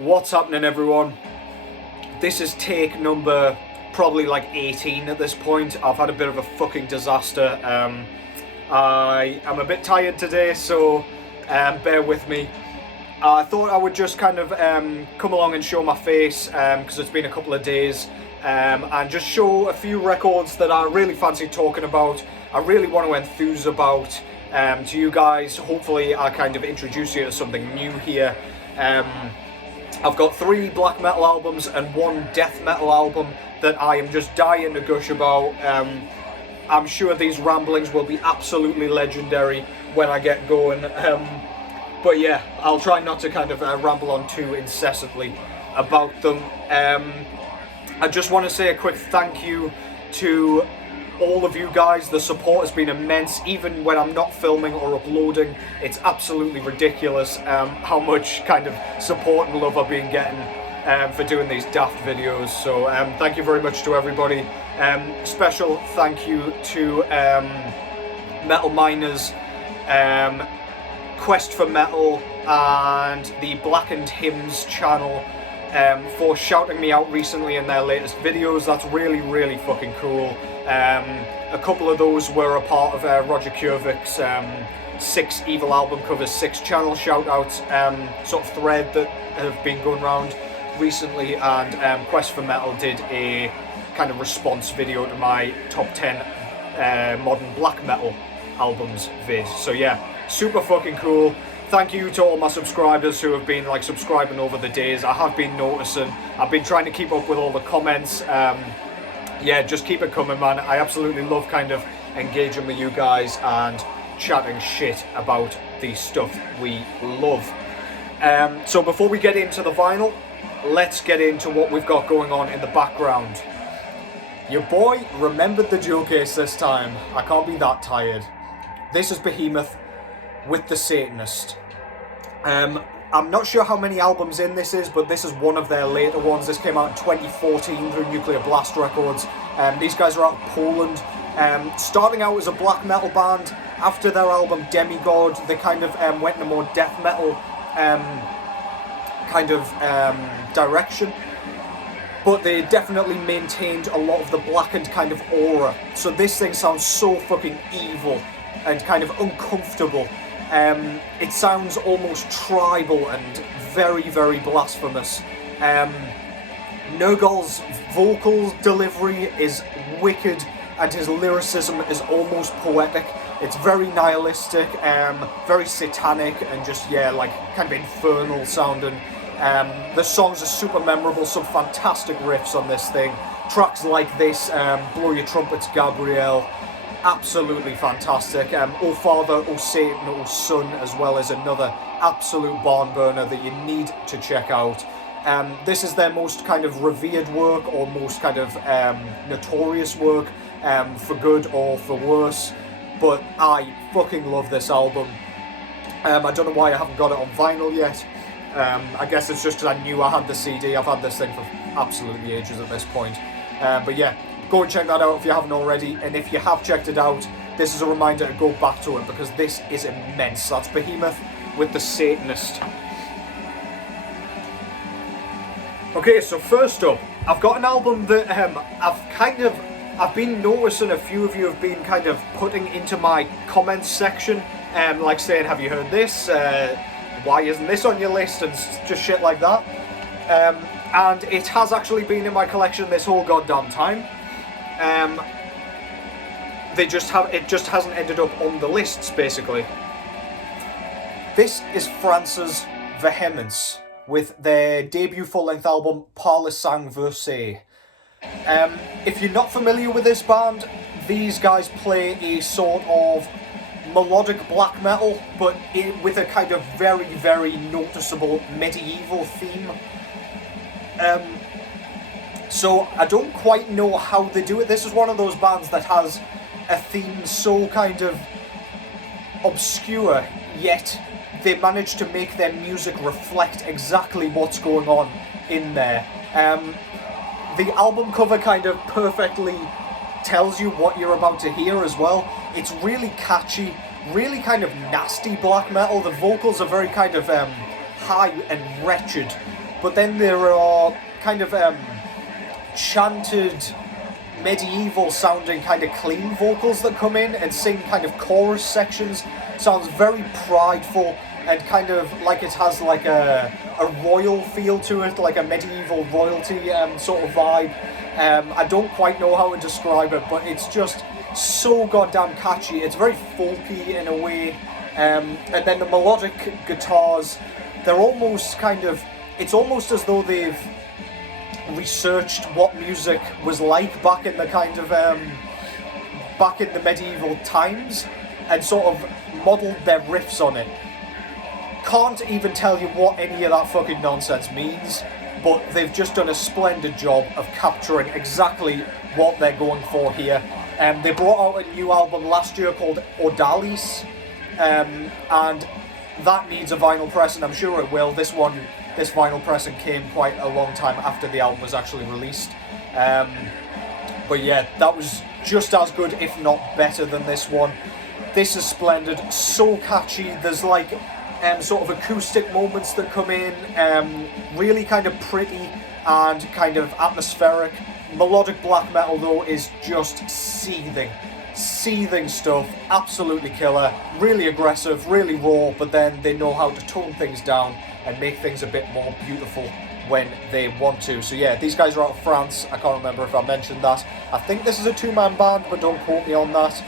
What's happening, everyone? This is take number probably like 18 at this point. I've had a bit of a fucking disaster. I am a bit tired today, so bear with me. I thought I would just kind of come along and show my face because it's been a couple of days and just show a few records that I really fancy talking about. I really want to enthuse about to you guys. Hopefully I kind of introduce you to something new here. I've got 3 black metal albums and 1 death metal album that I am just dying to gush about. I'm sure these ramblings will be absolutely legendary when I get going. But yeah, I'll try not to kind of ramble on too incessantly about them. I just want to say a quick thank you to all of you guys. The support has been immense, even when I'm not filming or uploading. It's absolutely ridiculous how much kind of support and love I've been getting for doing these daft videos. So thank you very much to everybody. Special thank you to Metal Miners, Quest for Metal, and the Blackened Hymns channel for shouting me out recently in their latest videos. That's really, really fucking cool. A couple of those were a part of Roger Kjurvik's 6 Evil album covers 6 channel shout-outs sort of thread that have been going around recently, and Quest for Metal did a kind of response video to my top 10 modern black metal albums vid. So yeah, super fucking cool. Thank you to all my subscribers who have been like subscribing over the days. I have been noticing. I've been trying to keep up with all the comments. Yeah, just keep it coming, man. I absolutely love kind of engaging with you guys and chatting shit about the stuff we love. So before we get into the vinyl, let's get into what we've got going on in the background. Your boy remembered the jewel case this time. I can't be that tired. This is Behemoth with the Satanist. I'm not sure how many albums in this is, but this is one of their later ones. This came out in 2014 through Nuclear Blast Records. These guys are out of Poland. Starting out as a black metal band, after their album Demigod, they kind of went in a more death metal direction. But they definitely maintained a lot of the blackened kind of aura. So this thing sounds so fucking evil and kind of uncomfortable. It sounds almost tribal and very, very blasphemous. Nergal's vocal delivery is wicked, and his lyricism is almost poetic. It's very nihilistic, very satanic, and just, yeah, like kind of infernal sounding. The songs are super memorable, some fantastic riffs on this thing. Tracks like this, Blow Your Trumpets, Gabrielle, absolutely fantastic. Oh Father, Oh Satan, Oh Son, as well as another absolute barn burner that you need to check out. This is their most kind of revered work, or most kind of notorious work, for good or for worse. But I fucking love this album. I don't know why I haven't got it on vinyl yet. I guess it's just because I knew I had the CD. I've had this thing for absolutely ages at this point. But yeah, go and check that out if you haven't already. And if you have checked it out, this is a reminder to go back to it, because this is immense. That's Behemoth with the Satanist. Okay, so first up, I've got an album that I've been noticing a few of you have been kind of putting into my comments section, like saying, have you heard this? Why isn't this on your list? And just shit like that. And it has actually been in my collection this whole goddamn time. It just hasn't ended up on the lists, basically. This is France's Vehemence with their debut full-length album Par le Sang Versé. If you're not familiar with this band, these guys play a sort of melodic black metal, but with a kind of very, very noticeable medieval theme. So I don't quite know how they do it. This is one of those bands that has a theme so kind of obscure, yet they manage to make their music reflect exactly what's going on in there. The album cover kind of perfectly tells you what you're about to hear as well. It's really catchy, really kind of nasty black metal. The vocals are very kind of high and wretched, but then there are kind of chanted, medieval sounding kind of clean vocals that come in and sing kind of chorus sections. Sounds very prideful and kind of like it has like a royal feel to it, like a medieval royalty sort of vibe. I don't quite know how to describe it, but it's just so goddamn catchy. It's very folky in a way, and then the melodic guitars, they're almost kind of, it's almost as though they've researched what music was like back in the kind of back in the medieval times and sort of modelled their riffs on it. Can't even tell you what any of that fucking nonsense means, but they've just done a splendid job of capturing exactly what they're going for here. They brought out a new album last year called Odalis, and that needs a vinyl press, and I'm sure it will. This vinyl pressing came quite a long time after the album was actually released. But yeah, that was just as good, if not better than this one. This is splendid, so catchy. There's like sort of acoustic moments that come in, really kind of pretty and kind of atmospheric. Melodic black metal though is just seething stuff, absolutely killer, really aggressive, really raw, but then they know how to tone things down and make things a bit more beautiful when they want to. So yeah, these guys are out of France. I can't remember if I mentioned that. I think this is a two-man band, but don't quote me on that.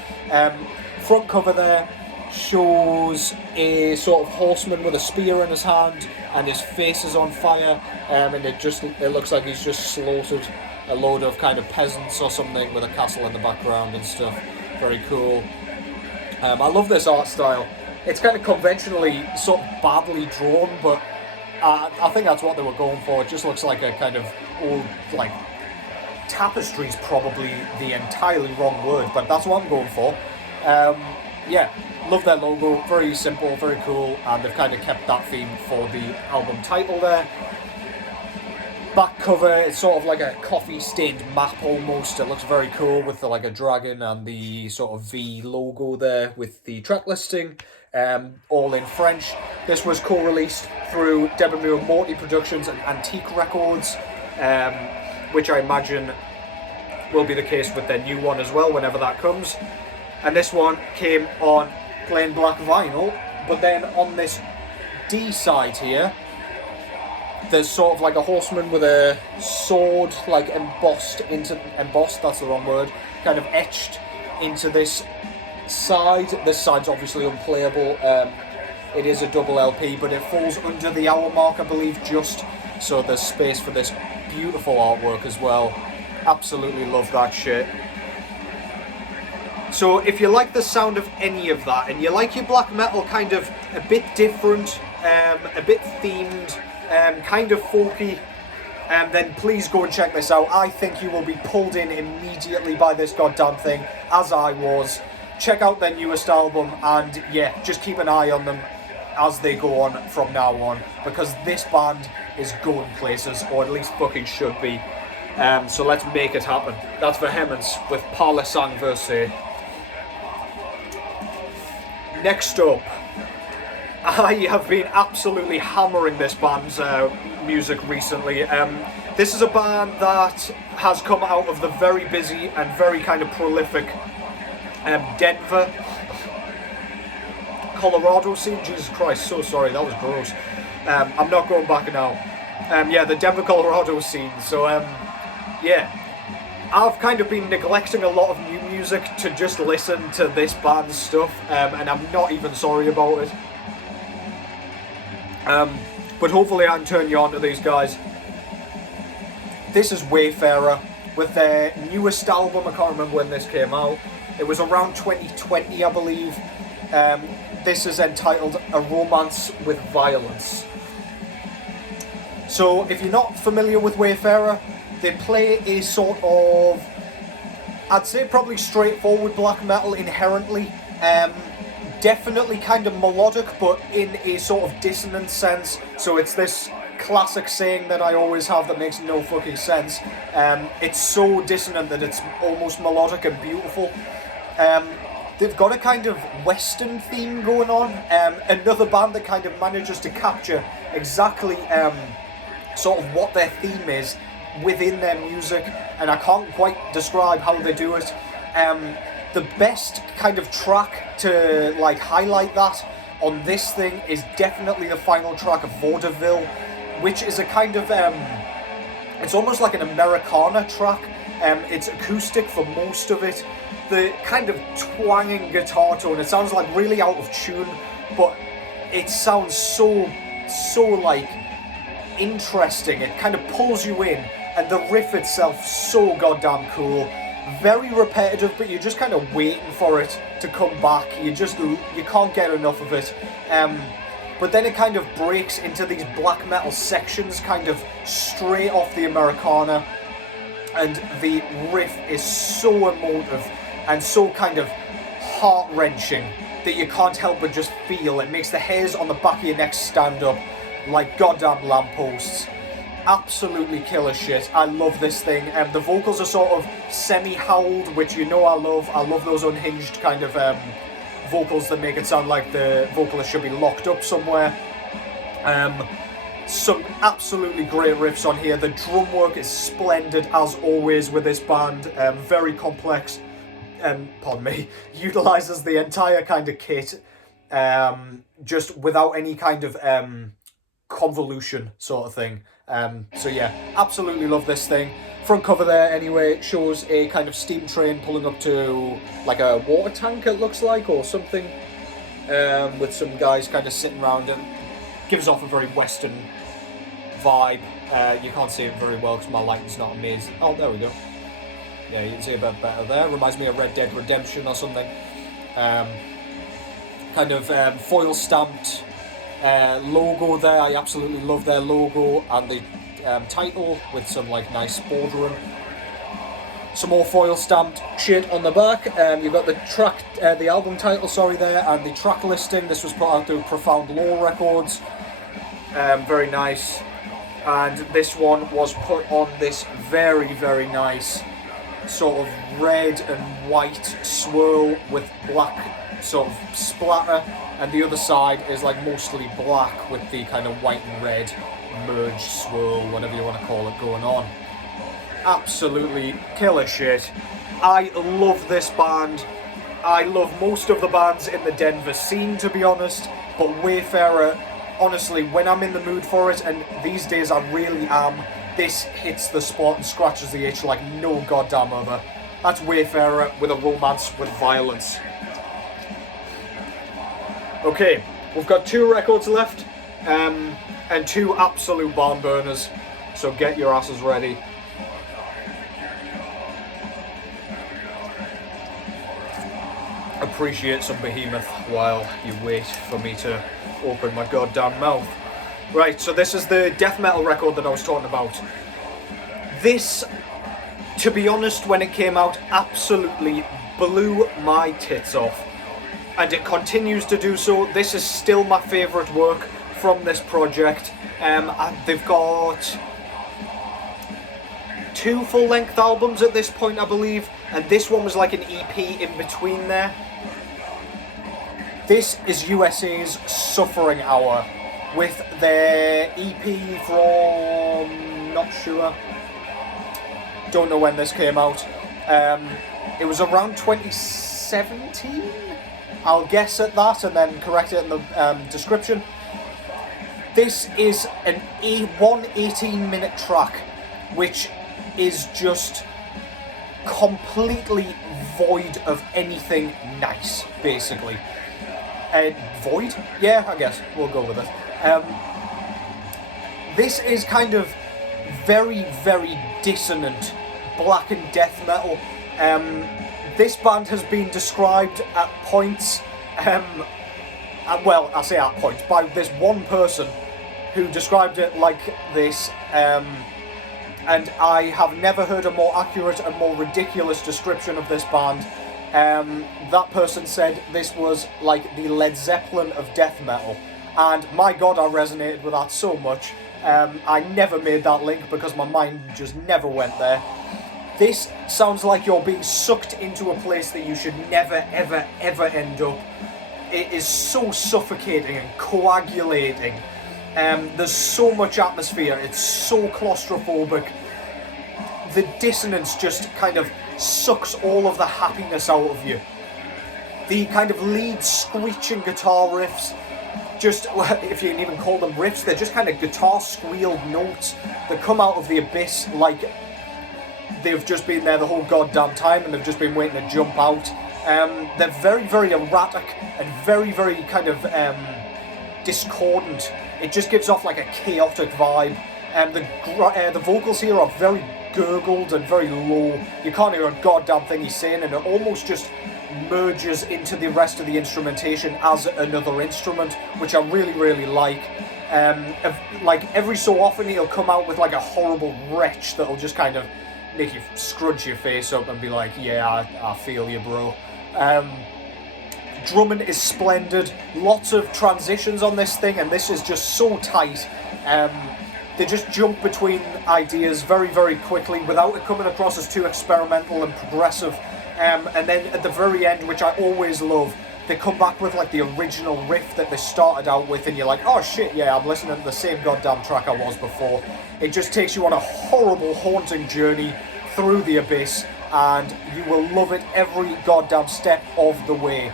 Front cover there shows a sort of horseman with a spear in his hand and his face is on fire, and it looks like he's just slaughtered a load of kind of peasants or something with a castle in the background and stuff. Very cool. I love this art style. It's kind of conventionally sort of badly drawn, but I think that's what they were going for. It just looks like a kind of old, like, tapestry's probably the entirely wrong word, but that's what I'm going for. Yeah, love their logo. Very simple, very cool, and they've kind of kept that theme for the album title there. Back cover, it's sort of like a coffee-stained map almost. It looks very cool with like a dragon and the sort of V logo there with the track listing, all in French. This was co-released through Debamur Morty Productions and Antique Records, which I imagine will be the case with their new one as well whenever that comes. And this one came on plain black vinyl, but then on this D side here, there's sort of like a horseman with a sword, like embossed, that's the wrong word, kind of etched into this side. This side's obviously unplayable. It is a double LP, but it falls under the hour mark, I believe, just so there's space for this beautiful artwork as well. Absolutely love that shit. So if you like the sound of any of that, and you like your black metal kind of a bit different, a bit themed, kind of folky, then please go and check this out. I think you will be pulled in immediately by this goddamn thing, as I was. Check out their newest album, and yeah, just keep an eye on them as they go on from now on, because this band is going places, or at least fucking should be. So let's make it happen. That's Vehemence with Parle Sang Versé. Next up, I have been absolutely hammering this band's music recently. This is a band that has come out of the very busy and very kind of prolific Denver, Colorado scene. Jesus Christ, so sorry, that was gross. I'm not going back now. Yeah, the Denver, Colorado scene. So, yeah, I've kind of been neglecting a lot of new music to just listen to this band's stuff, and I'm not even sorry about it. But hopefully I can turn you on to these guys. This is Wayfarer with their newest album. I can't remember when this came out. It was around 2020, I believe. This is entitled A Romance with Violence. So if you're not familiar with Wayfarer, they play a sort of, I'd say probably straightforward black metal inherently. Definitely kind of melodic, but in a sort of dissonant sense. So it's this classic saying that I always have that makes no fucking sense. It's so dissonant that it's almost melodic and beautiful. They've got a kind of Western theme going on. Another band that kind of manages to capture exactly sort of what their theme is within their music, and I can't quite describe how they do it. The best kind of track to like highlight that on this thing is definitely the final track of Vaudeville, which is a kind of it's almost like an Americana track. It's acoustic for most of it. The kind of twanging guitar tone, it sounds like really out of tune, but it sounds so like interesting. It kind of pulls you in, and the riff itself so goddamn cool. Very repetitive, but you're just kind of waiting for it to come back. You can't get enough of it. But then it kind of breaks into these black metal sections, kind of straight off the Americana, and the riff is so emotive and so kind of heart-wrenching that you can't help but just feel. It makes the hairs on the back of your neck stand up like goddamn lampposts. Absolutely killer shit. I love this thing. The vocals are sort of semi-howled, which you know I love. I love those unhinged kind of vocals that make it sound like the vocalist should be locked up somewhere. Some absolutely great riffs on here. The drum work is splendid as always with this band. Very complex. Pardon me. Utilises the entire kind of kit, just without any kind of convolution sort of thing. So yeah, absolutely love this thing. Front cover there anyway shows a kind of steam train pulling up to like a water tank, it looks like, or something, with some guys kind of sitting around, and gives off a very Western vibe. You can't see it very well because my lighting's not amazing. Oh, there we go. Yeah, you can see a bit better there. Reminds me of Red Dead Redemption or something. Kind of foil stamped logo there. I absolutely love their logo, and the title with some like nice bordering. Some more foil stamped shit on the back. You've got the track, the album title, sorry, there, and the track listing. This was put out through Profound Law Records. Very nice. And this one was put on this very, very nice sort of red and white swirl with black sort of splatter, and the other side is like mostly black with the kind of white and red merged swirl, whatever you want to call it, going on. Absolutely killer shit. I love this band. I love most of the bands in the Denver scene, to be honest, but Wayfarer, honestly, when I'm in the mood for it, and these days I really am, this hits the spot and scratches the itch like no goddamn other. That's Wayfarer with a romance with violence. Okay, we've got 2 records left, and 2 absolute barn burners, so get your asses ready. Appreciate some Behemoth while you wait for me to open my goddamn mouth. Right, so this is the death metal record that I was talking about. This, to be honest, when it came out, absolutely blew my tits off. And it continues to do so. This is still my favourite work from this project. They've got 2 full-length albums at this point, I believe, and this one was like an EP in between there. This is USA's Suffering Hour, with their EP from, not sure, don't know when this came out. It was around 2017, I'll guess at that and then correct it in the description. This is an 18-minute track, which is just completely void of anything nice, basically. Void? Yeah, I guess we'll go with it. This is kind of very, very dissonant black and death metal. This band has been described at points, well, I say at points, by this one person who described it like this, and I have never heard a more accurate and more ridiculous description of this band. That person said this was like the Led Zeppelin of death metal, and my god, I resonated with that so much. I never made that link because my mind just never went there. This sounds like you're being sucked into a place that you should never, ever, ever end up. It is so suffocating and coagulating. There's so much atmosphere, it's so claustrophobic. The dissonance just kind of sucks all of the happiness out of you. The kind of lead screeching guitar riffs, just, if you can even call them riffs, they're just kind of guitar squealed notes that come out of the abyss like they've just been there the whole goddamn time and they've just been waiting to jump out. They're very, very erratic and very, very kind of discordant. It just gives off like a chaotic vibe. The vocals here are very gurgled and very low. You can't hear a goddamn thing he's saying, and it almost just merges into the rest of the instrumentation as another instrument, which I really, really like. Like every so often he'll come out with like a horrible retch that'll just kind of make you scrunch your face up and be like, yeah, I feel you, bro. Drumming is splendid. Lots of transitions on this thing, and this is just so tight. They just jump between ideas very, very quickly without it coming across as too experimental and progressive. And then at the very end, which I always love, they come back with like the original riff that they started out with, and you're like, oh shit, yeah, I'm listening to the same goddamn track I was before. It just takes you on a horrible, haunting journey through the abyss, and you will love it every goddamn step of the way.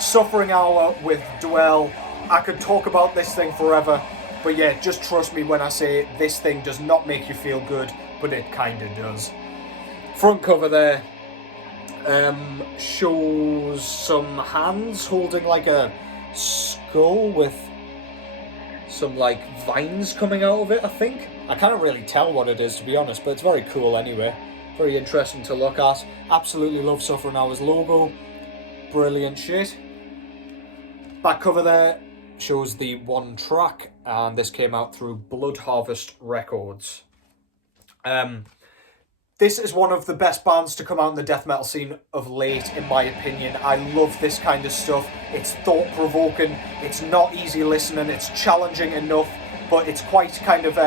Suffering Hour with Dwell. I could talk about this thing forever, but yeah, just trust me when I say this thing does not make you feel good, but it kinda does. Front cover there shows some hands holding like a skull with some like vines coming out of it, I think. I can't really tell what it is, to be honest, but it's very cool anyway. Very interesting to look at. Absolutely love Suffering Hour's logo. Brilliant shit. Back cover there shows the one track, and this came out through Blood Harvest Records. This is one of the best bands to come out in the death metal scene of late, in my opinion. I love this kind of stuff. It's thought-provoking, it's not easy listening, it's challenging enough, but it's quite kind of,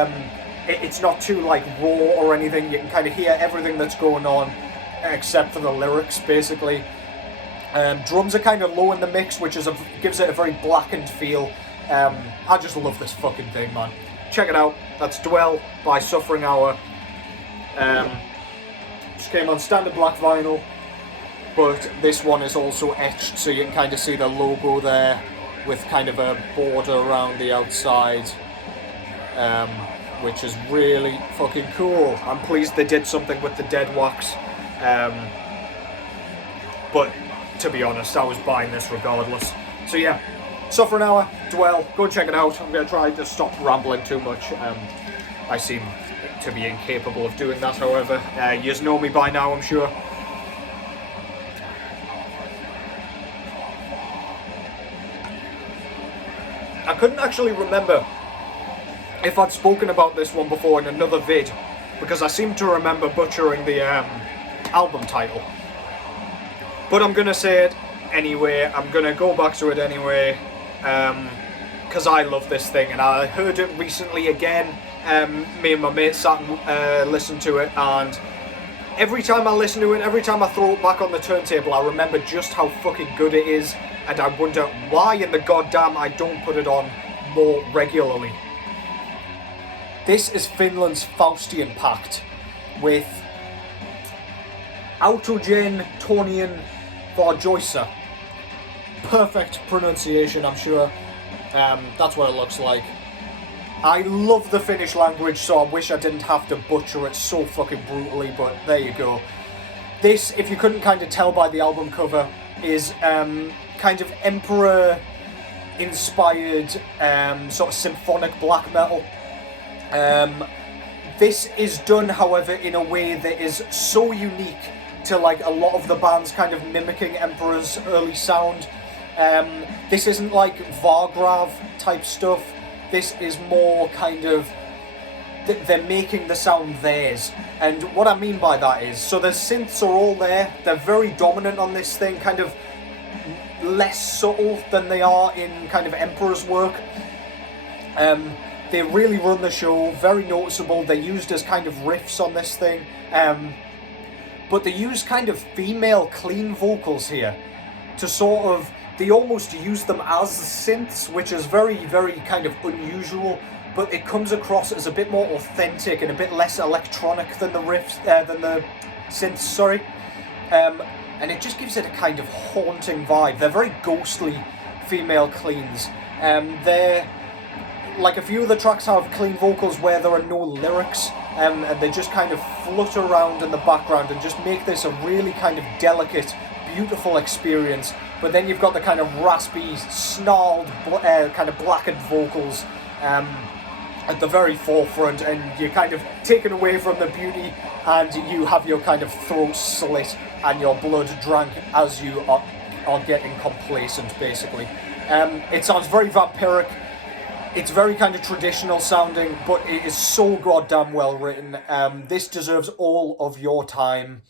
it's not too like raw or anything. You can kind of hear everything that's going on, except for the lyrics, basically. Drums are kind of low in the mix, which is gives it a very blackened feel. I just love this fucking thing, man. Check it out. That's Dwell by Suffering Hour. Just came on standard black vinyl, but this one is also etched, so you can kind of see the logo there with kind of a border around the outside, which is really fucking cool. I'm pleased they did something with the dead wax, but to be honest, I was buying this regardless. So yeah, Suffering Hour, Dwell, go and check it out. I'm going to try to stop rambling too much. I seem to be incapable of doing that, however. You just know me by now, I'm sure. I couldn't actually remember if I'd spoken about this one before in another vid, because I seem to remember butchering the album title. But I'm going to say it anyway. I'm going to go back to it anyway, because I love this thing, and I heard it recently again. Me and my mate sat and listened to it, and every time I listen to it, every time I throw it back on the turntable, I remember just how fucking good it is, and I wonder why in the goddamn I don't put it on more regularly. This is Finland's Faustian Pact with Outojen, Tornien, Varjoissa. Perfect pronunciation, I'm sure. That's what it looks like. I love the Finnish language, so I wish I didn't have to butcher it so fucking brutally, but there you go. This, if you couldn't kind of tell by the album cover, is kind of Emperor-inspired sort of symphonic black metal. This is done, however, in a way that is so unique to like a lot of the bands kind of mimicking Emperor's early sound. This isn't like Vargrav type stuff. This is more kind of, they're making the sound theirs. And what I mean by that is, so the synths are all there, they're very dominant on this thing, kind of less subtle than they are in kind of Emperor's work. They really run the show, very noticeable. They're used as kind of riffs on this thing. But they use kind of female clean vocals here to sort of, they almost use them as synths, which is very, very kind of unusual. but it comes across as a bit more authentic and a bit less electronic than the riffs, than the synths, sorry. And it just gives it a kind of haunting vibe. They're very ghostly female cleans. They're, like, a few of the tracks have clean vocals where there are no lyrics, and they just kind of flutter around in the background and just make this a really kind of delicate, beautiful experience. But then you've got the kind of raspy, snarled, kind of blackened vocals at the very forefront, and you're kind of taken away from the beauty, and you have your kind of throat slit and your blood drank as you are getting complacent, basically. It sounds very vampiric. It's very kind of traditional sounding, but it is so goddamn well written. This deserves all of your time.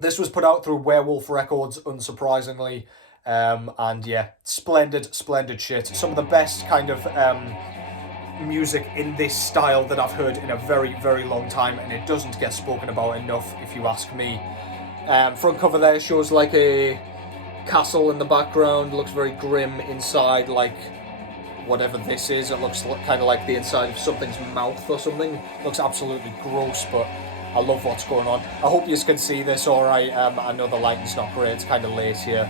This was put out through Werewolf Records, unsurprisingly. And yeah, splendid shit. Some of the best kind of music in this style that I've heard in a very, very long time, and it doesn't get spoken about enough, if you ask me. Front cover there shows like a castle in the background, looks very grim inside, like whatever this is. It looks kind of like the inside of something's mouth or something. Looks absolutely gross, but I love what's going on. I hope you can see this alright. I know the lighting's not great, it's kind of late here.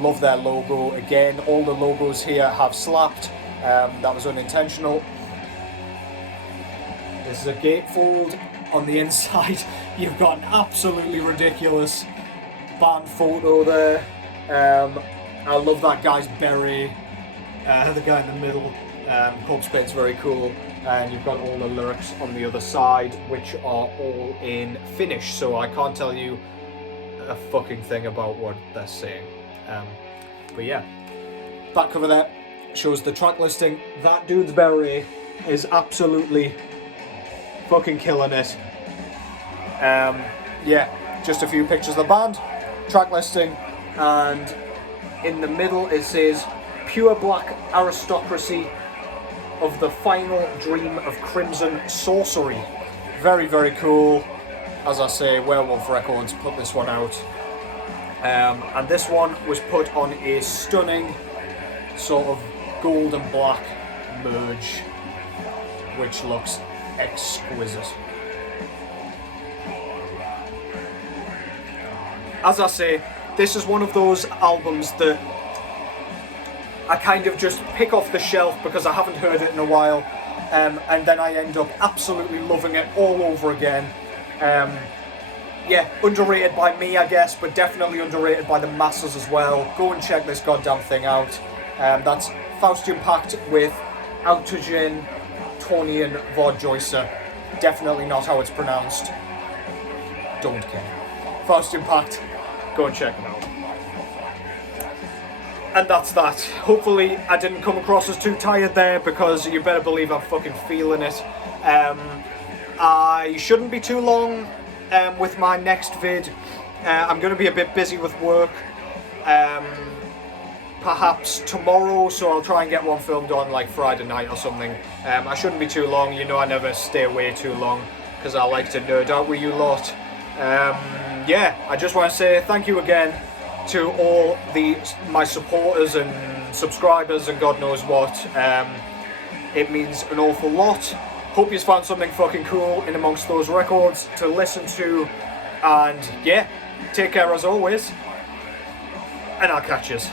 Love their logo. Again, all the logos here have slapped. That was unintentional. This is a gatefold. On the inside, you've got an absolutely ridiculous band photo there. I love that guy's beret. The guy in the middle, corpse paint's very cool. And you've got all the lyrics on the other side, which are all in Finnish, so I can't tell you a fucking thing about what they're saying. But yeah, back cover there shows the track listing. That dude's beret is absolutely fucking killing it. Yeah, just a few pictures of the band, track listing, and in the middle it says pure black aristocracy of the final dream of crimson sorcery. Very, very cool. As I say, Werewolf Records put this one out. And this one was put on a stunning sort of gold and black merge, which looks exquisite. As I say, this is one of those albums that I kind of just pick off the shelf because I haven't heard it in a while, and then I end up absolutely loving it all over again. Yeah, underrated by me, I guess, but definitely underrated by the masses as well. Go and check this goddamn thing out. That's Faustian Pact with Outojen, Tornien, Varjoissa. Definitely not how it's pronounced. Don't care. Faustian Pact, go and check them out. And that's that. Hopefully I didn't come across as too tired there, because you better believe I'm fucking feeling it. I shouldn't be too long with my next vid. I'm going to be a bit busy with work. Perhaps tomorrow, so I'll try and get one filmed on like Friday night or something. I shouldn't be too long. You know I never stay away too long because I like to nerd out with you lot. Yeah, I just want to say thank you again to all my supporters and subscribers and God knows what. It means an awful lot. Hope you found something fucking cool in amongst those records to listen to, and yeah, take care as always, and I'll catch yous.